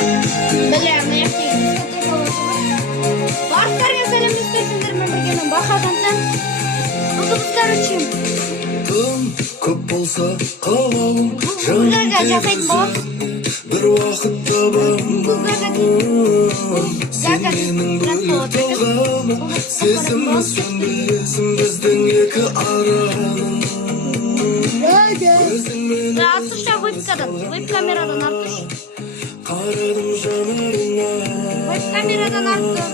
Білем, ертең. Барлықтарыңа сәлеметсіздер, сендермен бірге мен Бахатантан. Бүгін біз, короче, көп болса қалауым жаным бір уақыт табамын сен менің бөлек талғамым сезіміміз сөнбесін біздің екі араның артықша веб-камерадан артық. қарадым жанарына Веб-камерадан артық.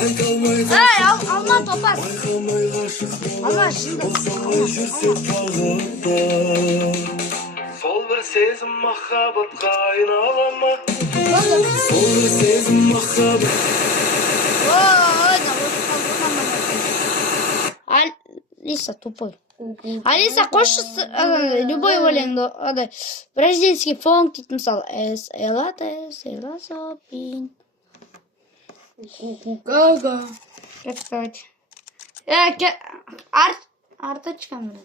айта алмай Ай, алма топас. байқамай ғашық Алма жынды. солай жүрсек тағыда сол бір сезім махаббатқа айнала ма сол бір сезім махаббат Алиса тупой. Алиса, қойшы любой өлеңді. Бразильский фонг дейді, мысалы. Эласопин. Гага. Представьте. Арточкам.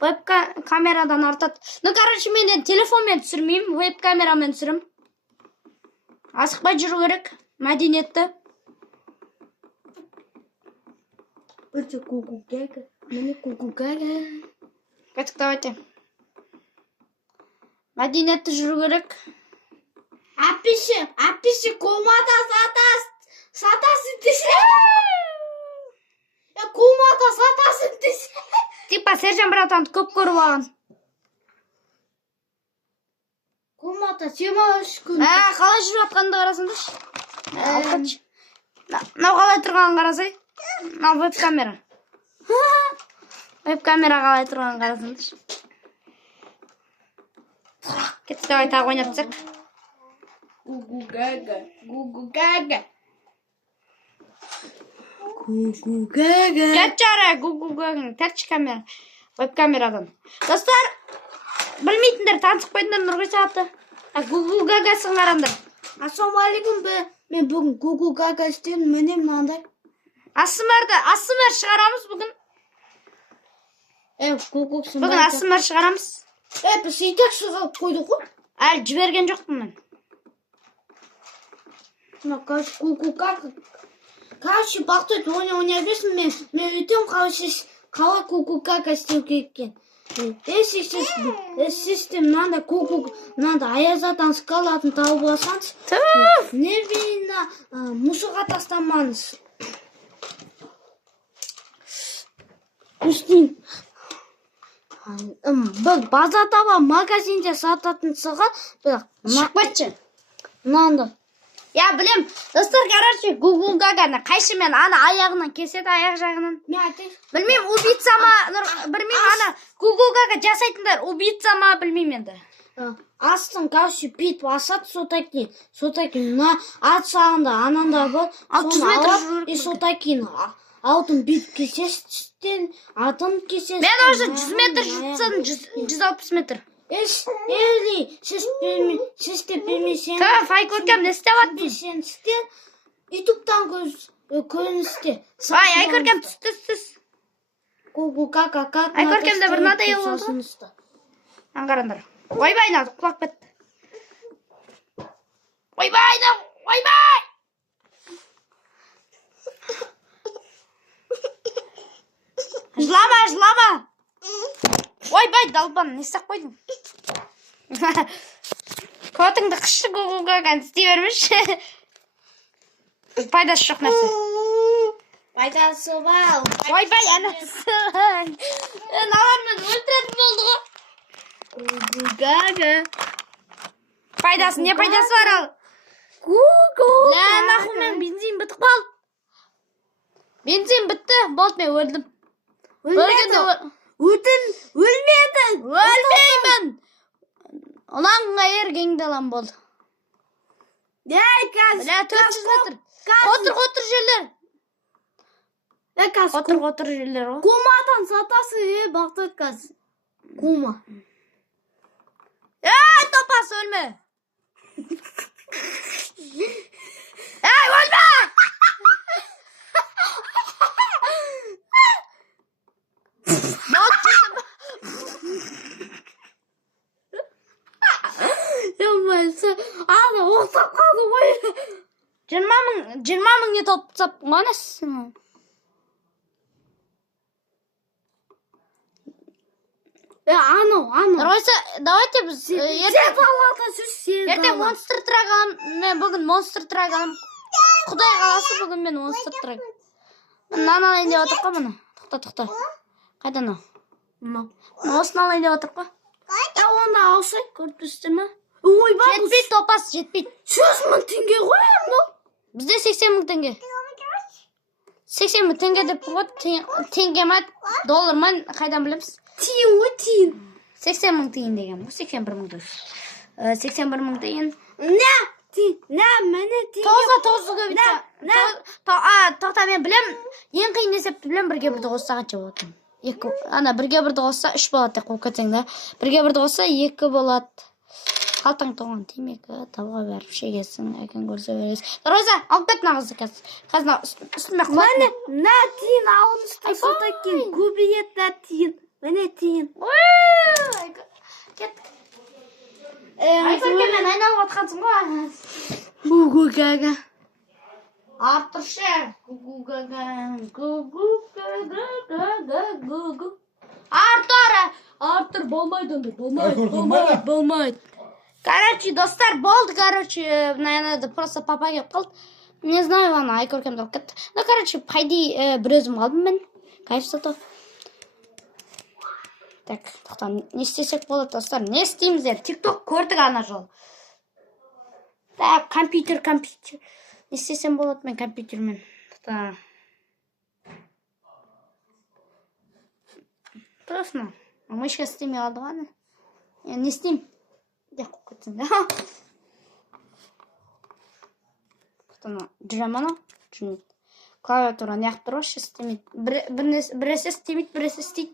Веб-камерадан артады. Ну, короче, мен телефонмен түсірмеймін, веб-камерамен түсірім. Асықпай жүру керек, мәдениетті. Это ку-ку-гага. Мені ку-ку-гага. Давайте. Мәдениетті жүру керек. Әппеші, комада сатасын десе. Комада сатасын десе. Типа, Сержан братанды көп көріп алған. Комада 23 күн. Қалай жүріп жатқанды қарасаңдаршы. Алқач. Мынау қалай тұрғанын қарасай. Мынау веб-камера. Веб-камера қалай тұрғанын қарасаңдаршы. Кетті, давай тағы ойнатсақ. Гу-гу-гага. Гу-гу-гага. Гу-гу-гага. Кәтчәрі, гу-гу-гу-гу. Тәртші камера. Веб-камерадан. Достар, білмейтіндер, танысып қойдыңдар Нұрғи сағатты. Гу-гу-гагасын қараңдар. Ассалаумағалейкум, мен бүгін гу-гу-гага істедім, міне мынандай. Асымар шығарамыз бүгін. Гу-гу-сын. Бүгін асымар шығарамыз. Біз итак шығып қойдық қой. Әлі жіберген жоқпын мен. Ку-ку-гага. Короче, бақтайды, ойнай берсін, мен өйтем, қалай ку-ку-гага істеу керек екен. Сізде мынандай аязатан скалатын тауып алсаңыз, нервина мусорға тастамаңыз. Үстін бір базарда бар, магазинде сататын сыға, Шықпатшы. мынандай. Я білем, достар, короче, гу-гу-гаганы қайшымен ана аяғынан кеседі, аяқ жағынан. Мен айтайын. Білмейм, убийца ма, білмейм, ана гу-гу-гага жасайтындар, убийца ма, білмейм енді. Астын, короче, бит басады, сотакин, мына ат сағында ананда бар, 600 метр жүріп. и сотакин, алтын бит кесестен, атын кесестен. Мен уже 100 метр жүртсін, 160 метр. Сіз де білмесен. Фай көркем, не істеп аттың? Білмесенсіздер, ютубтан көріністе. Ай көркем, түс. Ку-ку-гага. Ай көркемде бір мынадай болды. Аңғарыңдар. Ойбай, құлақ бетті. Ойбай! Жылама! Ойбай, далбан, не істеп қойдың? Көтіңді қышы гу-гу-гаганы істей бермеші. Пайдасы жоқ нәрсе. Пайдасы бар. Ойбай, анасы. Налармен өлтіретін болды ғой. Ку-ку-гага. Пайдасы, не пайдасы бар ал? Ку-ку-гага. Нахуй, мен бензин бітіп қалды. Бензин бітті, болды, мен өлдім. Өлмеймін. Ұланға ергеңді алам болды. Бля, 400 метр. Қотыр жерлер. Қотыр жерлер о. Кумадан сатасы бақтырт қаз. Кума. Топас өлме. Өлме! Ана оқтап қалды ғой. 20 мың не топсап қойғансың. Анау. Ройса, давайте біз Сен палата сен. ертең монстр трак аламын. Мен бүгін монстр трак аламын. Құдай қаласа бүгін мен монстр трак. Мынаны алайын деп отыр қой мұны. Тоқта. Қайда мынау? Осыны алайын деп отыр қой. Оны алсай, көріп түсті ме? Ой, ба, Жетпейді топас, жетпейді. 100 мың теңге ғой, анау. Бізде 80 мың теңге. 80 мың теңге деп қойды. Теңге ма, доллар ма, қайдан білеміз? Тиын ғой, тиын. 80 мың тиын деген ғой, 81 мың тиын. 81 мың тиын. Нә, тиын, міне тиын. Тоғызға көбейтсе. Тоқта мен білем, ең қиын есепті білем, бірге бірді қоссағанша болады. Ана, бірге бірді қосса 3 болады деп қойып кетсең да. Бірге бірді қосса 2 болады. Қалтаң тоған темекі, табуға бәріп шегесің, әкін көрсе бересің. Роза, алып кет нағызды қазір. Қазір үстіме қылады. Міне, тиын алыңыз тасыда кейін. Көбейетті тиын. Міне тиын. Кет. Айкөркемен айналып атқансың ғой. Гу-гу-га-га. Артыршы. Гу-гу-га-га-га-га-гу-гу. Артыр болмайды онда. Болмайды. Короче, достар, болды, наверное, просто папа келіп қалды. Не знаю, ана, Айкөркемді алып кетті. Ну, короче, пайди бір өзім қалдым мен. Кайф сату. Так, тоқтан, не істесек болады, достар? Не істейміздер? Тикток көрдік ана жол. Так, компьютер. Не істесем болады мен компьютермен? Тоқта. Тосно. Мышка істемей қалды ғана. Не істейм? Де қойып кетсің да. Тоқтана, жүрем ана. Жүрмейді. Клавиатура не ақтыр ғой, істемейді. Біресі істемейді, біресі істейді.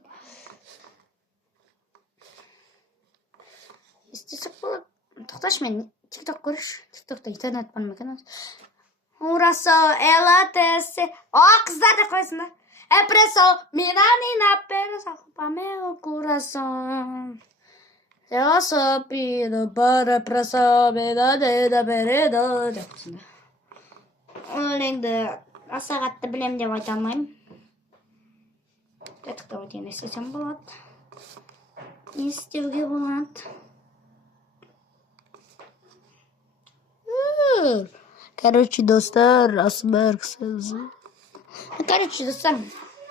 Істесек болады. Тоқташы, мен тикток көріш. Тиктокта интернет бар ма екен? Урасо, элатесе. О, қыздар да қойсын да. Эпресо, минанина, пересо, памео, курасон. Сеосо, пидо, пара, пресо, бедадеда, бередо. Өлеңді аса қатты білем деп айта алмаймын. Тиктокта өтен істесем болады. Не істеуге болады? Короче, достар, асмарк сөзі. Короче, достар,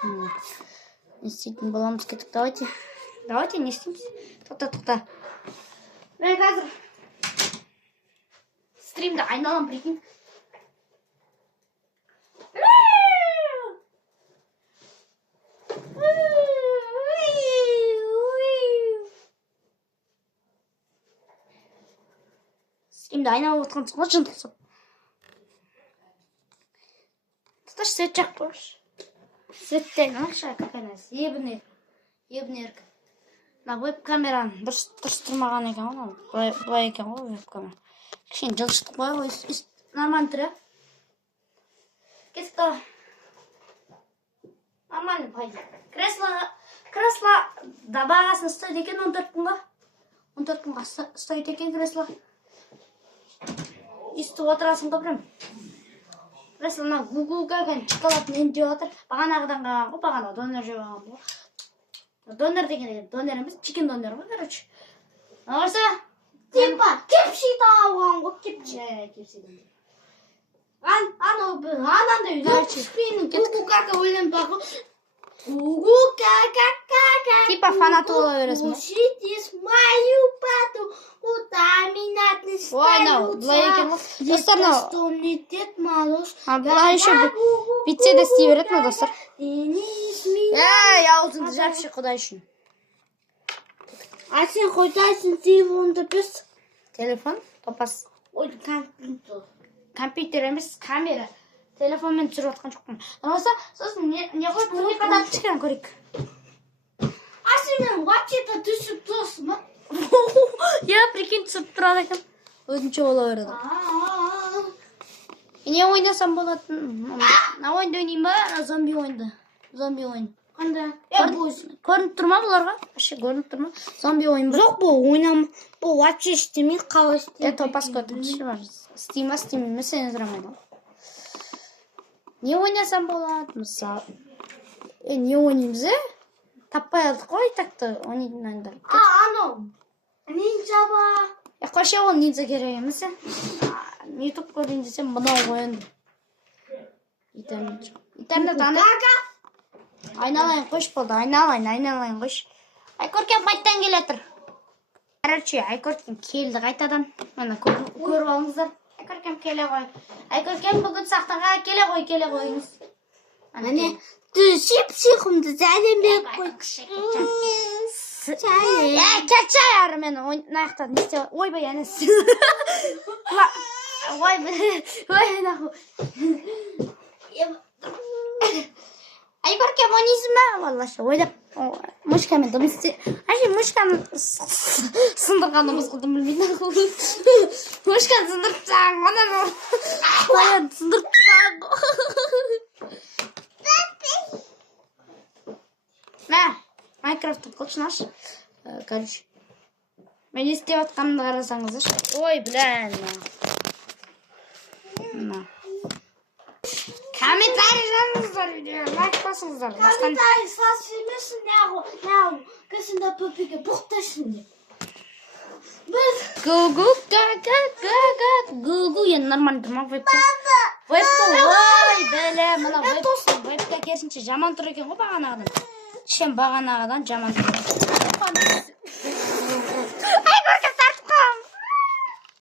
не істейтін боламыз кеттік. Давайте не істейміз. Тоқта. Мен қазір стримді айналам, прикинь. Стримді айналып отқансың ғой, жынтылсып. Тоқташ, свет жақ қойшы. Светтен ақша, какая нас. Ебін еркі. На веб-камераны дұрыс тұрмаған екен ғой. Бұлай екен ғой веб-камера. Кішкене жылшықты қой. Нормально тұр, Кесті. Нормально пайда. Кресло да бағасын ұстайды екен 14 күнға. 14 күнға ұстайды екен кресло. Үсті отырасың көпірім. Креслоны гу-гу-га-га шоколадын енді отыр. Бағанағыдан қалған ғой, бағана донор жеп алған ғой. Донор деген донор емес, чикен донор ғой, короче. Орса? Типа, кепши тауған ғой, кепши. Кепши донор. Анандай үйден гу-гу-га-га өлен бағы. Гу-гу-га-га-га-га. Типа фанаты бола бересің ба? Ушитис мою пату, утаминатный Анау, былай екен ғой. Достар, столитет малыш. Бұлай еще бітсе де істей береді ме, достар? Аузыңды жапшы, құдай үшін. Сен қойдайсың телефонды біз? Телефон? Топас. Ой, компьютер. Компьютер емес, камера. Телефонмен түсіріп отқан жоқпын. Осы, сосын не қойып турникадан шыққан көрейік. Сен вообще-то түсіп тұрсың ба? Прикинь, түсіп тұрады екен. Өзінше бола береді. Не ойнасам болатын? На ойынды ойнайын ба? Зомби ойынды. Зомби ойын. Қандай? Көрініп тұр ма бұларға? Вообще көрініп тұр ма? Зомби ойын ба? Жоқ, бұл ойнам. Бұл вообще істемей қалай істейді. Топас көрдім. Стима, стима, сені сұрамайды. Не ойнасам болады, мысалы? Не ойнаймыз, Таппай алдық қой, такты ойнайтындар. Анау. Нинджа ба. Қойшы ол нинджа керек емес, YouTube көрейін десем, мынау қойын. Интернет аны. Айналайын қойш болды, айналайын қойш. Айкөркен қайттан келетір. Короче, Айкөркен келді қайтадан. Мына көріп алыңыздар. Айкөркен келе қой. Айкөркен бүгін сақтанға келе қойыңыз. Әне, түсіп сиқымды зәлем бек қой. Кетшай ары мені наяқтады. Не істеп? Ойбай, әнес. Ойбай, наху. Айкөркен ойнайсың ба? Валлашы, ойдап. Мышкамен дым істе. Әже, мышканы сындырғанымыз қылдым білмейді. Мышканы сындырып тағын. Қоян сындырып тағын. Мә, Майнкрафт'ты қылшынаш. Короче. Мен істеп атқанымды қарасаңыздар. Ой, блін. Комментарий жазыңыздар, лайк басыңыздар. Комментарий сасымеsin ne kızında pöpüge buhtasın de. Гу-гу, енді нормально тұрмақ вебка. Ой, бәлі, мұна вебка керісінше жаман тұр екен ғой бағанағыдан. Шем бағанағыдан жаман тұр екен.